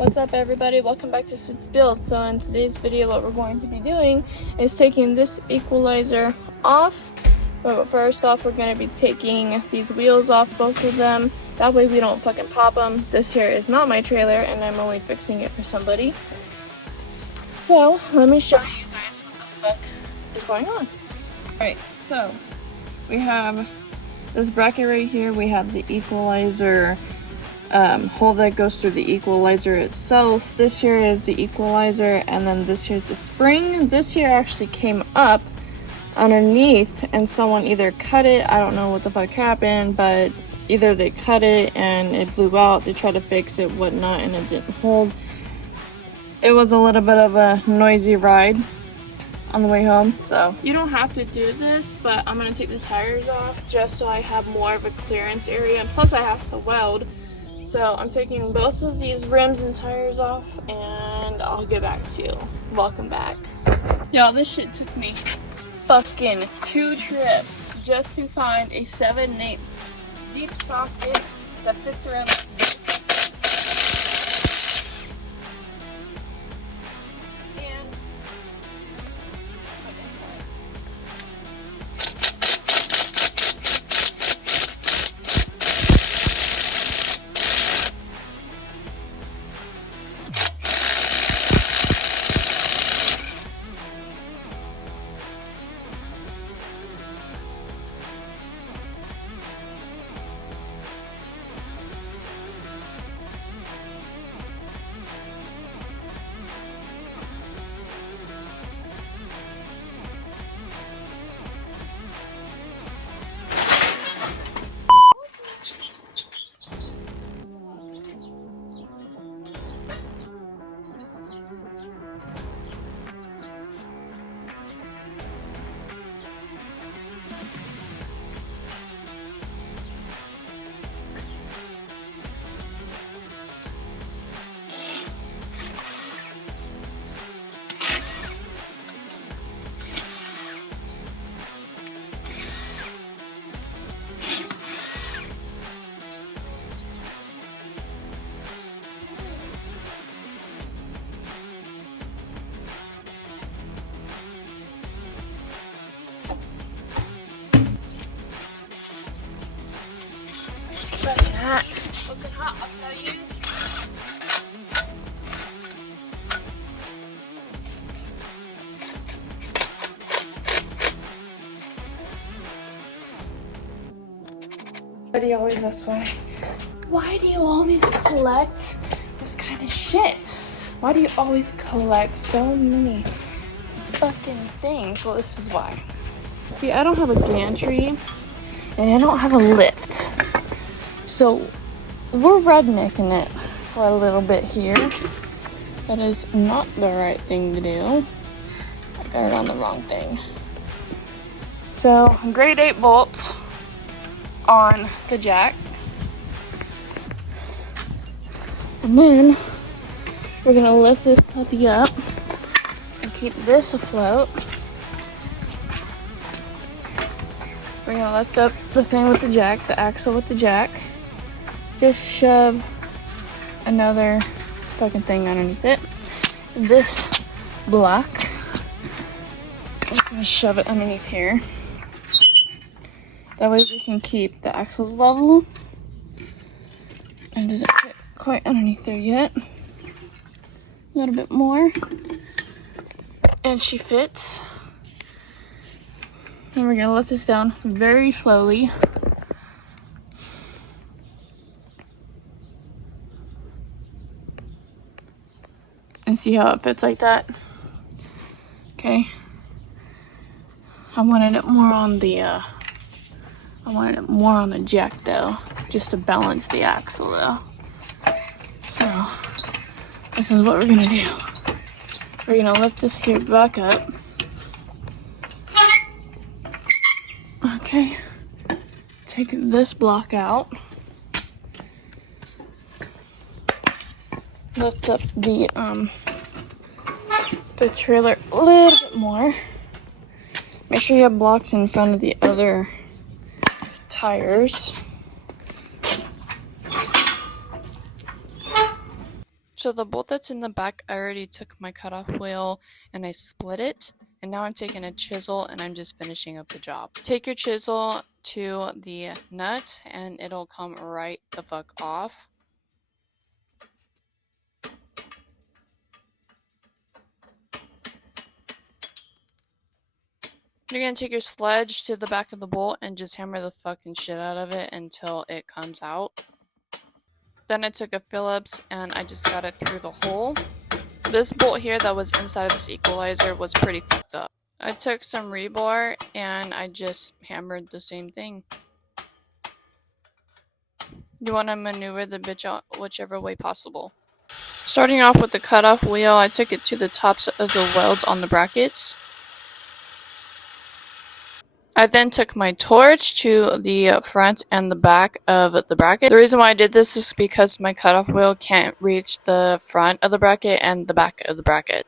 What's up everybody, welcome back to Sid's Build. So in today's video what we're going to be doing is taking this equalizer off. But first off we're going to be taking these wheels off, both of them. That way we don't fucking pop them. This here is not my trailer and I'm only fixing it for somebody. So let me show you guys what the fuck is going on. Alright, so we have this bracket right here. We have the equalizer hole that goes through the equalizer itself. This here is the equalizer, and then this here's the spring. This here actually came up underneath and someone either cut it, I don't know what the fuck happened, but either they cut it and it blew out, they tried to fix it, whatnot, and it didn't hold. It was a little bit of a noisy ride on the way home. So you don't have to do this, but I'm gonna take the tires off just so I have more of a clearance area, and plus I have to weld. So I'm taking both of these rims and tires off and I'll get back to you. Welcome back. Y'all, this shit took me fucking 2 trips just to find a 7/8 deep socket that fits around like this. Fucking hot, I'll tell you. Everybody always asks why do you always collect this kind of shit? Why do you always collect so many fucking things? Well, this is why. See, I don't have a gantry and I don't have a lift. So we're rednecking it for a little bit here. That is not the right thing to do. I got it on the wrong thing. So grade 8 bolts on the jack. And then we're gonna lift this puppy up and keep this afloat. We're gonna lift up the thing with the jack, the axle with the jack. Just shove another fucking thing underneath it. This block, I'm gonna shove it underneath here. That way we can keep the axles level. And it doesn't fit quite underneath there yet. A little bit more. And she fits. And we're gonna let this down very slowly. And see how it fits like that. Okay. I wanted it more on the jack though, just to balance the axle though. So this is what we're gonna do. We're gonna lift this here back up. Okay. Take this block out. Lift up the trailer a little bit more. Make sure you have blocks in front of the other tires. So the bolt that's in the back, I already took my cutoff wheel and I split it. And now I'm taking a chisel and I'm just finishing up the job. Take your chisel to the nut and it'll come right the fuck off. You're gonna take your sledge to the back of the bolt and just hammer the fucking shit out of it until it comes out. Then I took a Phillips and I just got it through the hole. This bolt here that was inside of this equalizer was pretty fucked up. I took some rebar and I just hammered the same thing. You want to maneuver the bitch out whichever way possible. Starting off with the cutoff wheel, I took it to the tops of the welds on the brackets. I then took my torch to the front and the back of the bracket. The reason why I did this is because my cutoff wheel can't reach the front of the bracket and the back of the bracket.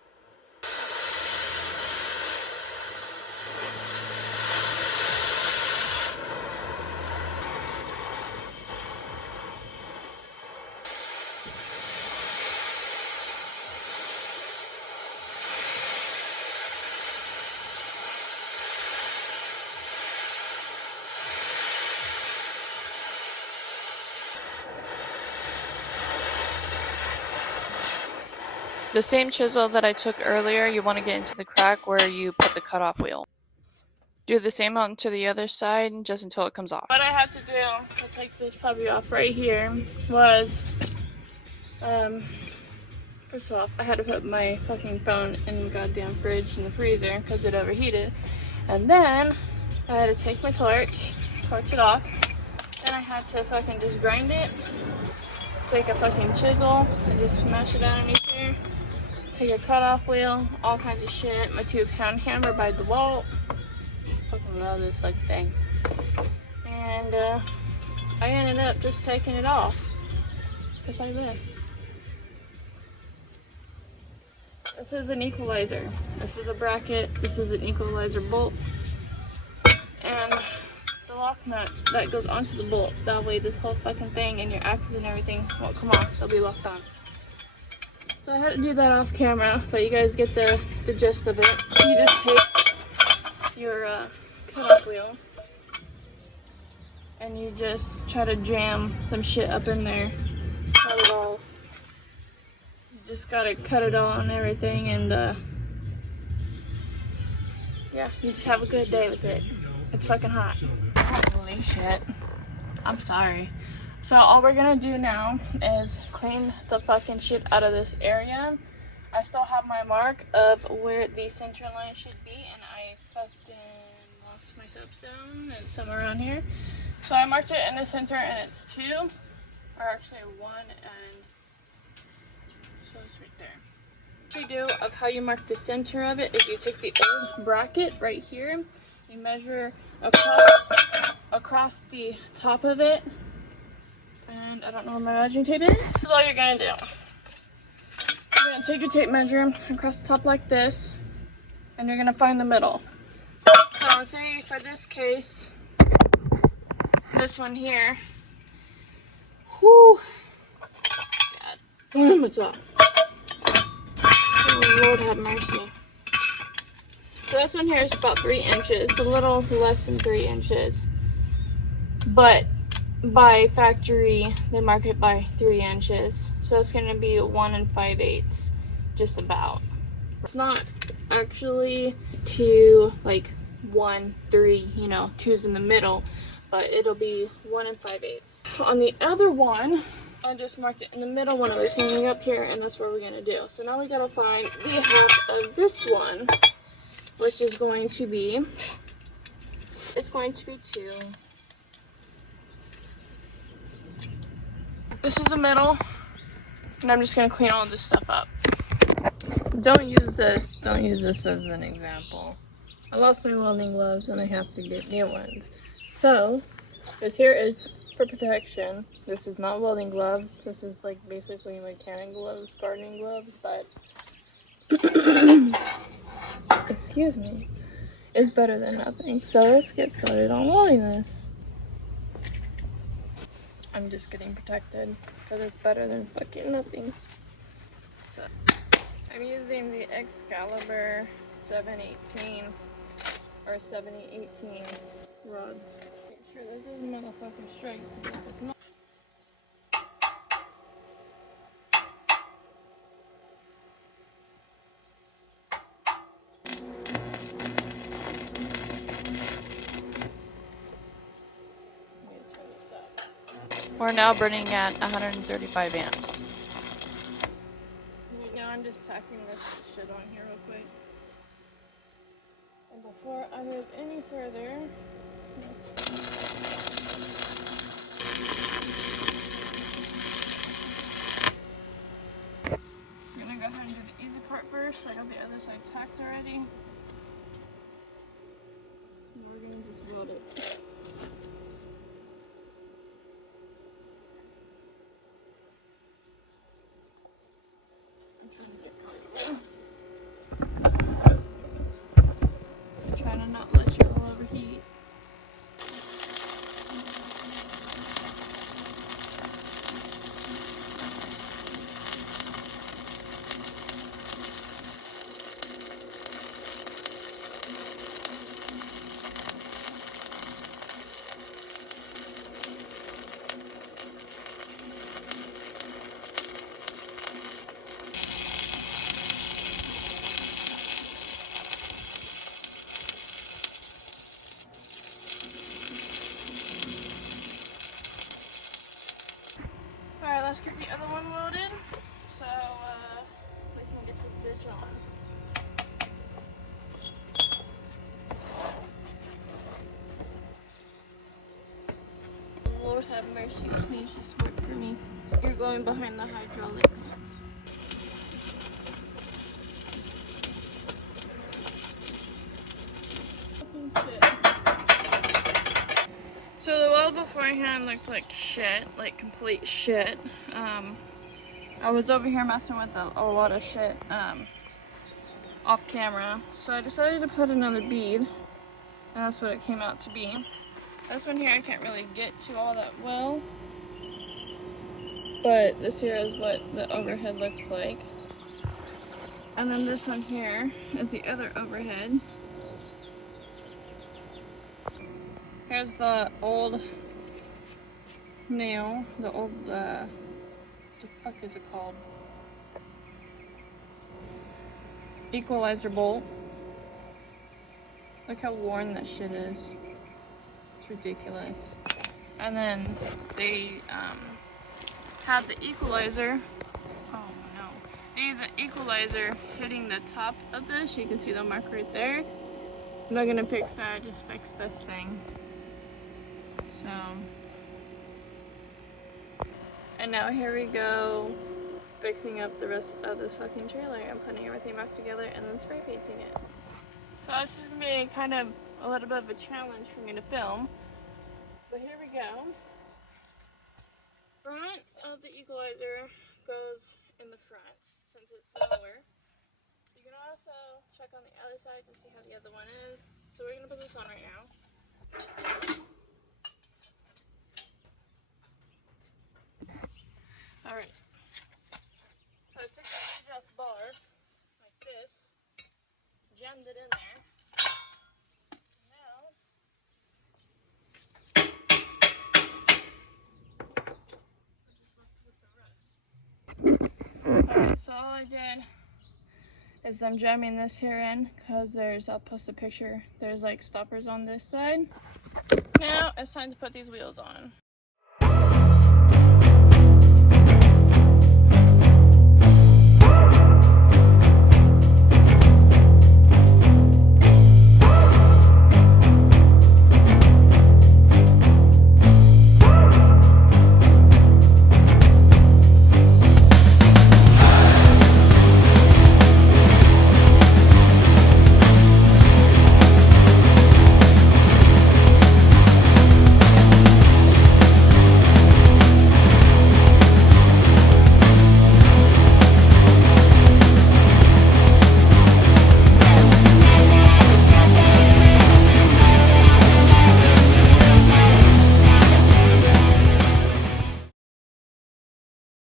The same chisel that I took earlier, you want to get into the crack where you put the cutoff wheel. Do the same onto the other side, just until it comes off. What I had to do to take this puppy off right here was, first off, I had to put my fucking phone in the goddamn fridge in the freezer because it overheated. And then I had to take my torch it off. Then I had to fucking just grind it. Take a fucking chisel and just smash it underneath here. Take a cutoff wheel, all kinds of shit. My 2-pound hammer by DeWalt. Fucking love this fucking thing. And I ended up just taking it off. Just like this. This is an equalizer. This is a bracket. This is an equalizer bolt. And the lock nut that goes onto the bolt. That way this whole fucking thing and your axles and everything won't come off. They'll be locked on. So I had to do that off camera, but you guys get the gist of it. You just take your cutoff wheel and you just try to jam some shit up in there. Cut it all. You just gotta cut it all and everything, and yeah, you just have a good day with it. It's fucking hot. Holy shit. I'm sorry. So all we're gonna do now is clean the fucking shit out of this area. I still have my mark of where the center line should be, and I fucking lost my soapstone. It's somewhere around here. So I marked it in the center, and it's 2, or actually 1, and so it's right there. What you do of how you mark the center of it is you take the old bracket right here, you measure across the top of it, and I don't know where my measuring tape is. This is all you're gonna do. You're gonna take your tape measure across the top like this, and you're gonna find the middle. So say for this case, this one here, whoo, God, what's up? Oh, Lord have mercy. So this one here is about 3 inches, a little less than 3 inches, but by factory they mark it by 3 inches, so it's going to be 1 5/8, just about. It's not actually 2, like 1, 3, you know, 2's in the middle, but it'll be 1 5/8. On the other one, I just marked it in the middle when I was hanging up here, and that's what we're going to do. So now we got to find the half of this one, which is going to be, it's going to be 2. This is the middle, and I'm just going to clean all this stuff up. Don't use this as an example. I lost my welding gloves and I have to get new ones. So, this here is for protection. This is not welding gloves. This is like basically mechanic gloves, gardening gloves, but excuse me, it's better than nothing. So let's get started on welding this. I'm just getting protected because it's better than fucking nothing. I'm using the Excalibur 718 or 7018 rods. Make sure that this motherfucker straight, because if it's not. We're now burning at 135 amps. Right now I'm just tacking this shit on here real quick. And before I move any further, I'm gonna go ahead and do the easy part first. I got the other side tacked already. And we're gonna just weld it. Trying to not let your roll overheat. Alright, let's get the other one loaded so we can get this bitch on. Lord have mercy, please just work for me. You're going behind the hydraulics. So the weld beforehand looked like shit, like complete shit. I was over here messing with a lot of shit off camera. So I decided to put another bead, and that's what it came out to be. This one here I can't really get to all that well, but this here is what the overhead looks like. And then this one here is the other overhead. Here's the old nail, the old, what the fuck is it called? Equalizer bolt. Look how worn that shit is. It's ridiculous. And then they had the equalizer. Oh no. They had the equalizer hitting the top of this. You can see the mark right there. I'm not gonna fix that, just fix this thing. So. And now here we go, fixing up the rest of this fucking trailer and putting everything back together and then spray painting it. So this is gonna be kind of a little bit of a challenge for me to film. But here we go. Front of the equalizer goes in the front since it's lower. You can also check on the other side to see how the other one is. So we're gonna put this on right now. Alright. So I took the adjust bar like this, jammed it in there. Now alright, so all I did is I'm jamming this here in because I'll post a picture, there's like stoppers on this side. Now it's time to put these wheels on.